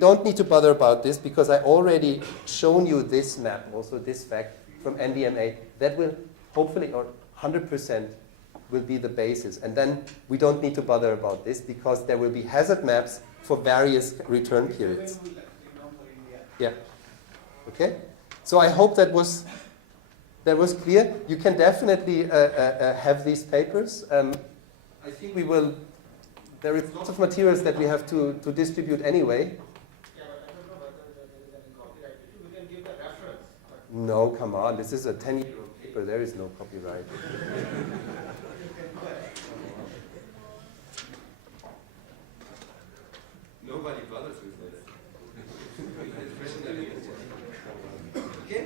We don't need to bother about this because I already shown you this map, also this fact from NDMA. That will hopefully, or 100%, will be the basis. And then we don't need to bother about this because there will be hazard maps for various return periods. Yeah. Okay. So I hope that was clear. You can definitely have these papers. I think we will. There is lots of materials that we have to distribute anyway. Yeah, but I don't know whether there is any copyright issue. We can give the reference. No, come on. This is a 10-year-old paper. There is no copyright. Nobody bothers with this. Okay?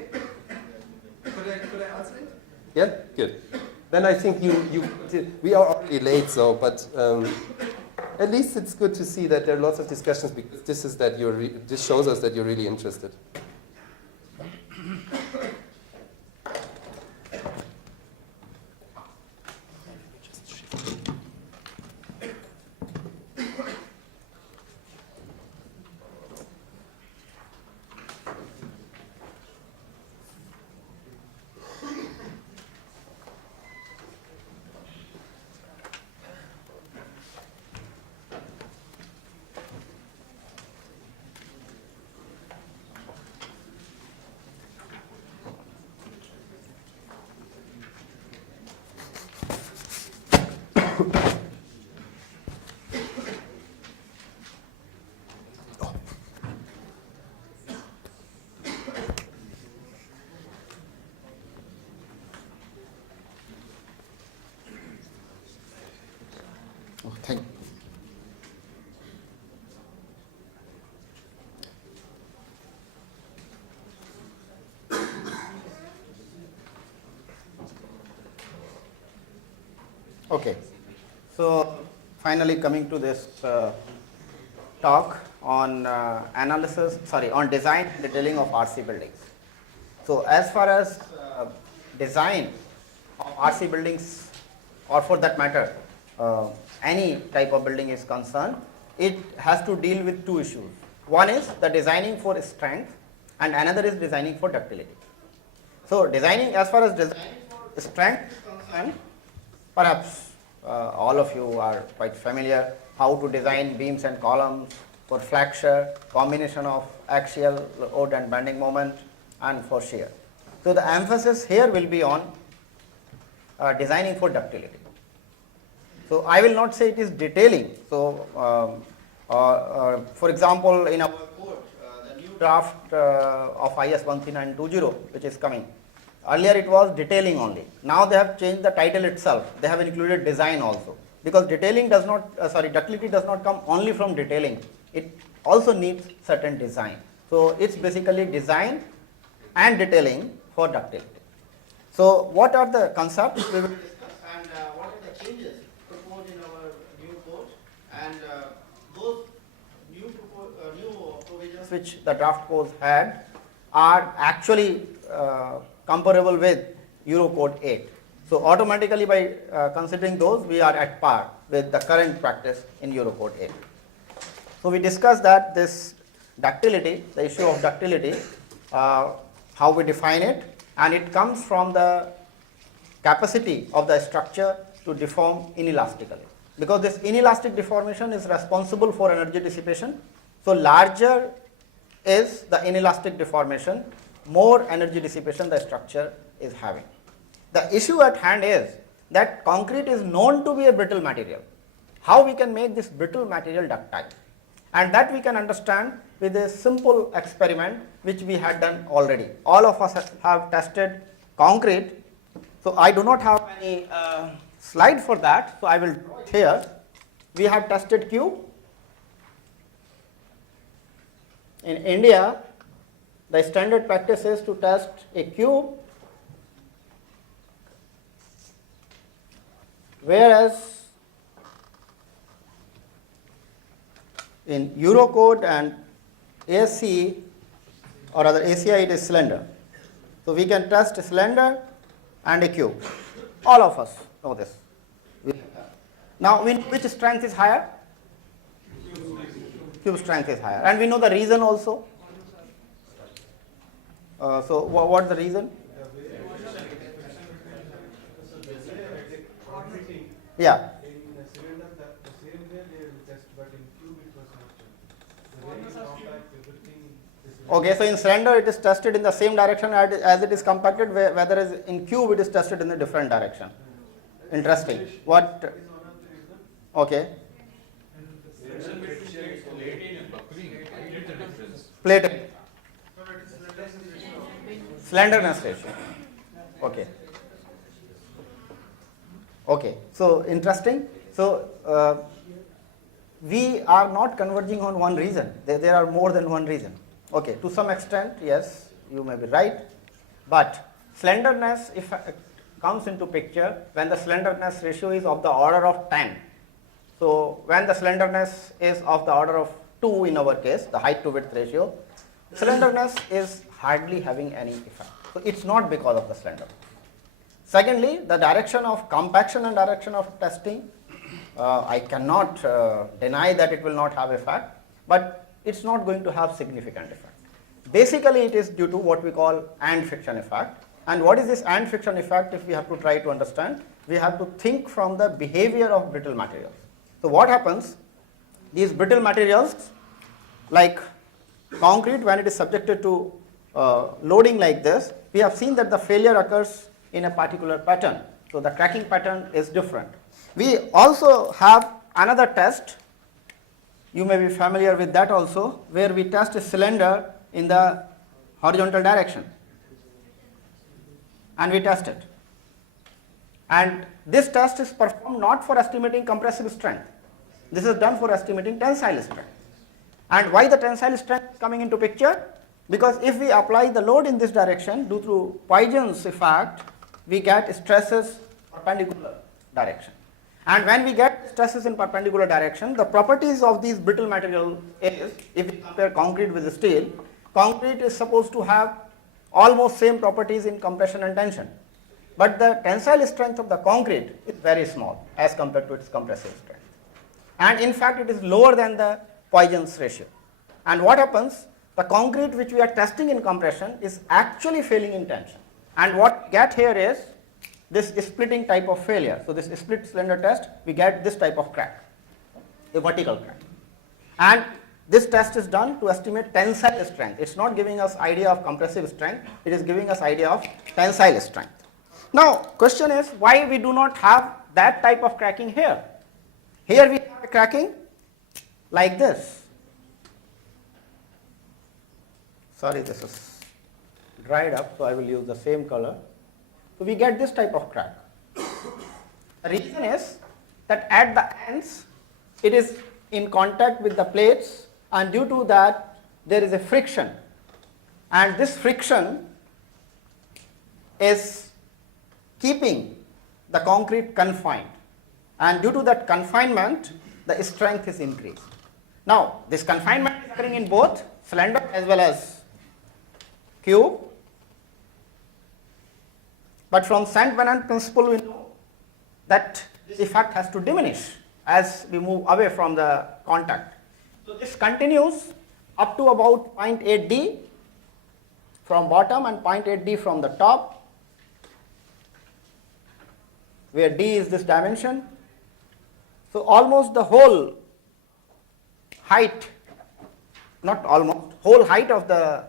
Could I answer it? Yeah? Good. Then I think we are already late, so, but at least it's good to see that there are lots of discussions because this shows us that you're really interested. Thank you. Okay, so finally coming to this talk on on design and detailing of RC buildings. So as far as design of RC buildings, or for that matter, any type of building is concerned, it has to deal with two issues. One is the designing for strength and another is designing for ductility. So designing, as far as designing for strength is concerned, perhaps all of you are quite familiar how to design beams and columns for flexure, combination of axial load and bending moment, and for shear. So the emphasis here will be on designing for ductility. So I will not say it is detailing. So for example, in our code, the new draft of IS 13920, which is coming, earlier it was detailing only. Now they have changed the title itself. They have included design also, because detailing does not, ductility does not come only from detailing. It also needs certain design. So it's basically design and detailing for ductility. So what are the concepts we will discuss, and what are the changes proposed in our new code, and those new provisions which the draft code had are actually comparable with Eurocode 8. So automatically by considering those, we are at par with the current practice in Eurocode 8. So we discussed that this ductility, the issue of ductility, how we define it, and it comes from the capacity of the structure to deform inelastically. Because this inelastic deformation is responsible for energy dissipation. So larger is the inelastic deformation, more energy dissipation the structure is having. The issue at hand is that concrete is known to be a brittle material. How we can make this brittle material ductile? And that we can understand with a simple experiment which we had done already. All of us have tested concrete. So I do not have any slide for that, so I will draw it here. We have tested cube. In India, the standard practice is to test a cube, whereas in Eurocode and ASCE, or rather ACI, it is cylinder. So we can test a cylinder and a cube. All of us know this. Now, which strength is higher? cube strength is higher. And we know the reason also. So what's the reason? Yeah. In a cylinder, the same way they will test, but in cube it was not done. The way you compact everything is Okay, so in cylinder it is tested in the same direction as it is compacted, whether is in cube it is tested in a different direction. Interesting. What? Okay. Plating. Slenderness ratio. Okay. Okay. So interesting. So we are not converging on one reason. There are more than one reason. Okay. To some extent, yes, you may be right. But slenderness comes into picture when the slenderness ratio is of the order of 10. So when the slenderness is of the order of 2 in our case, the height to width ratio, slenderness is hardly having any effect. So it's not because of the slenderness. Secondly, the direction of compaction and direction of testing, I cannot deny that it will not have effect, but it's not going to have significant effect. Basically, it is due to what we call and friction effect. And what is this and friction effect? If we have to try to understand, we have to think from the behavior of brittle materials. So what happens? These brittle materials, like concrete, when it is subjected to loading like this, we have seen that the failure occurs in a particular pattern. So the cracking pattern is different. We also have another test. You may be familiar with that also, where we test a cylinder in the horizontal direction. And we test it. And this test is performed not for estimating compressive strength. This is done for estimating tensile strength. And why the tensile strength is coming into picture? Because if we apply the load in this direction due to Poisson's effect, we get stresses perpendicular direction. And when we get stresses in perpendicular direction, the properties of these brittle material is, if we compare concrete with steel, concrete is supposed to have almost same properties in compression and tension. But the tensile strength of the concrete is very small as compared to its compressive strength. And in fact, it is lower than the Poisson's ratio. And what happens? The concrete which we are testing in compression is actually failing in tension. And what we get here is this splitting type of failure. So this split cylinder test, we get this type of crack, a vertical crack. And this test is done to estimate tensile strength. It's not giving us idea of compressive strength, it is giving us idea of tensile strength. Now, question is why we do not have that type of cracking here? Here we have a cracking like this. Sorry, this is dried up, so I will use the same color. So we get this type of crack. The reason is that at the ends, it is in contact with the plates, and due to that, there is a friction. And this friction is keeping the concrete confined. And due to that confinement, the strength is increased. Now, this confinement is occurring in both cylinder as well as cube. But from Saint Venant principle, we know that this effect has to diminish as we move away from the contact. So this continues up to about 0.8 D from bottom and 0.8 D from the top, where D is this dimension. So almost the whole height, not almost, whole height of the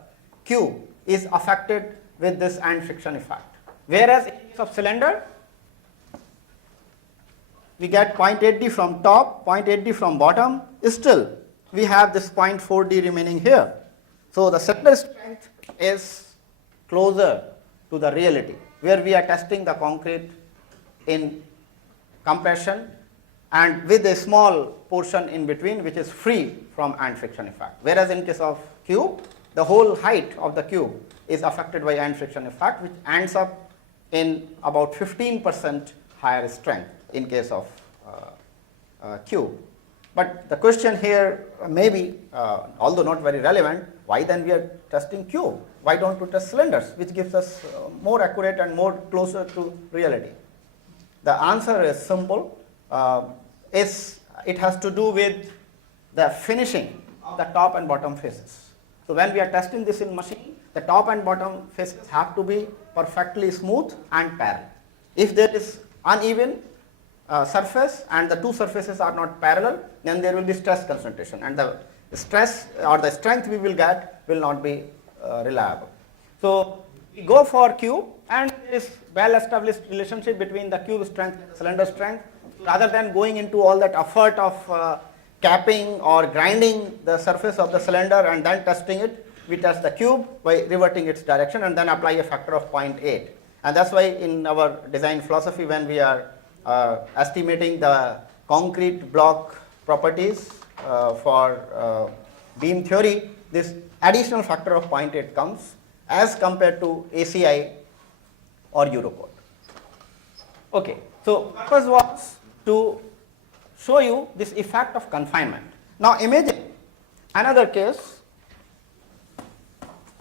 cube is affected with this and friction effect. Whereas in case of cylinder, we get 0.8 D from top, 0.8 D from bottom. Still, we have this 0.4 D remaining here. So the cylinder strength is closer to the reality, where we are testing the concrete in compression and with a small portion in between which is free from and friction effect. Whereas in case of cube, the whole height of the cube is affected by and friction effect, which ends up in about 15% higher strength in case of cube. But the question here may be, although not very relevant, why then we are testing cube? Why don't we test cylinders, which gives us more accurate and more closer to reality? The answer is simple. It has to do with the finishing of the top and bottom faces. So when we are testing this in machine, the top and bottom faces have to be perfectly smooth and parallel. If there is uneven surface and the two surfaces are not parallel, then there will be stress concentration, and the stress or the strength we will get will not be reliable. So we go for cube, and there is well established relationship between the cube strength and the cylinder strength. Rather than going into all that effort of capping or grinding the surface of the cylinder and then testing it, we test the cube by reverting its direction and then apply a factor of 0.8. And that's why in our design philosophy, when we are estimating the concrete block properties for beam theory, this additional factor of 0.8 comes as compared to ACI or Eurocode. Okay, so purpose was to show you this effect of confinement. Now imagine another case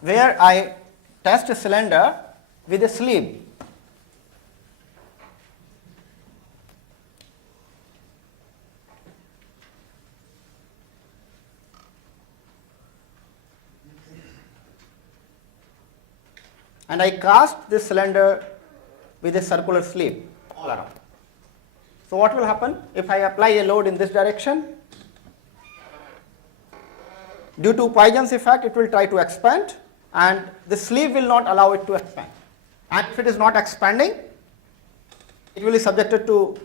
where I test a cylinder with a sleeve. And I cast this cylinder with a circular sleeve all around. So what will happen if I apply a load in this direction? Due to Poisson's effect, it will try to expand, and the sleeve will not allow it to expand. And if it is not expanding, it will be subjected to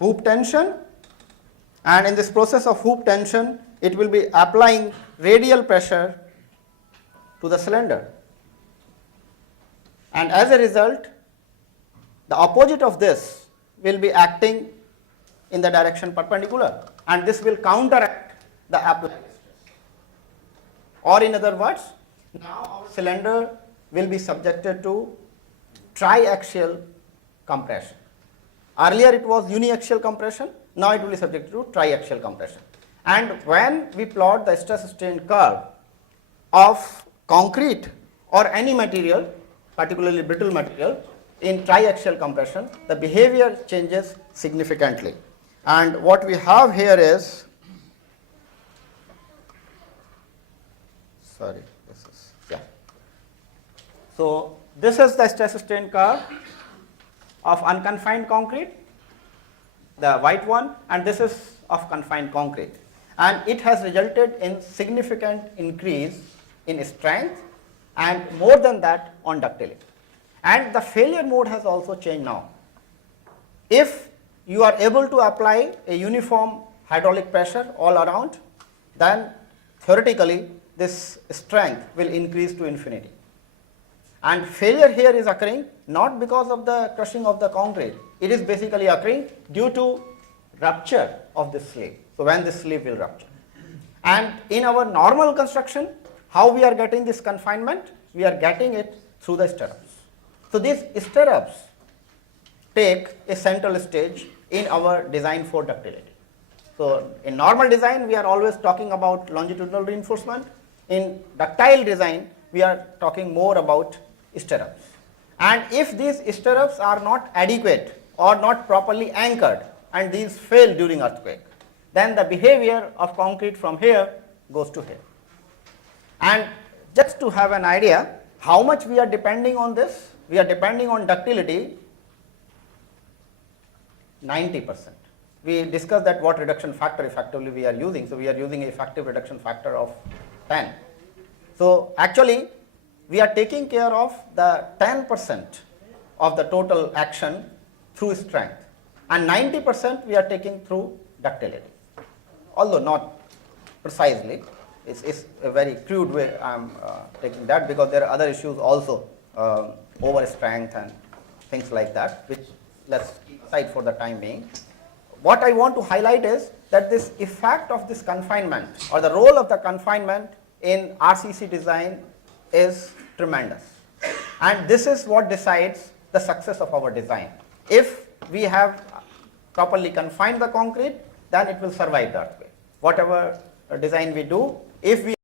hoop tension, and in this process of hoop tension, it will be applying radial pressure to the cylinder. And as a result, the opposite of this will be acting in the direction perpendicular, and this will counteract the applied stress. Or in other words, now our cylinder will be subjected to triaxial compression. Earlier it was uniaxial compression, now it will be subjected to triaxial compression. And when we plot the stress strain curve of concrete or any material, particularly brittle material, in triaxial compression, the behavior changes significantly. And what we have here is, so this is the stress strain curve of unconfined concrete, the white one, and this is of confined concrete. And it has resulted in significant increase in strength and more than that on ductility. And the failure mode has also changed now. If you are able to apply a uniform hydraulic pressure all around, then theoretically this strength will increase to infinity. And failure here is occurring not because of the crushing of the concrete, it is basically occurring due to rupture of this sleeve. So when this sleeve will rupture. And in our normal construction, how we are getting this confinement? We are getting it through the stirrups. So these stirrups take a central stage in our design for ductility. So in normal design, we are always talking about longitudinal reinforcement. In ductile design, we are talking more about stirrups. And if these stirrups are not adequate or not properly anchored and these fail during earthquake, then the behavior of concrete from here goes to here. And just to have an idea how much we are depending on this, we are depending on ductility 90%. We discussed that what reduction factor effectively we are using. So we are using an effective reduction factor of 10. So actually we are taking care of the 10% of the total action through strength, and 90% we are taking through ductility. Although not precisely, it's a very crude way I am taking that, because there are other issues also, over strength and things like that, which let's keep aside for the time being. What I want to highlight is that this effect of this confinement or the role of the confinement in RCC design is tremendous. And this is what decides the success of our design. If we have properly confined the concrete, then it will survive the earthquake. Whatever design we do, if we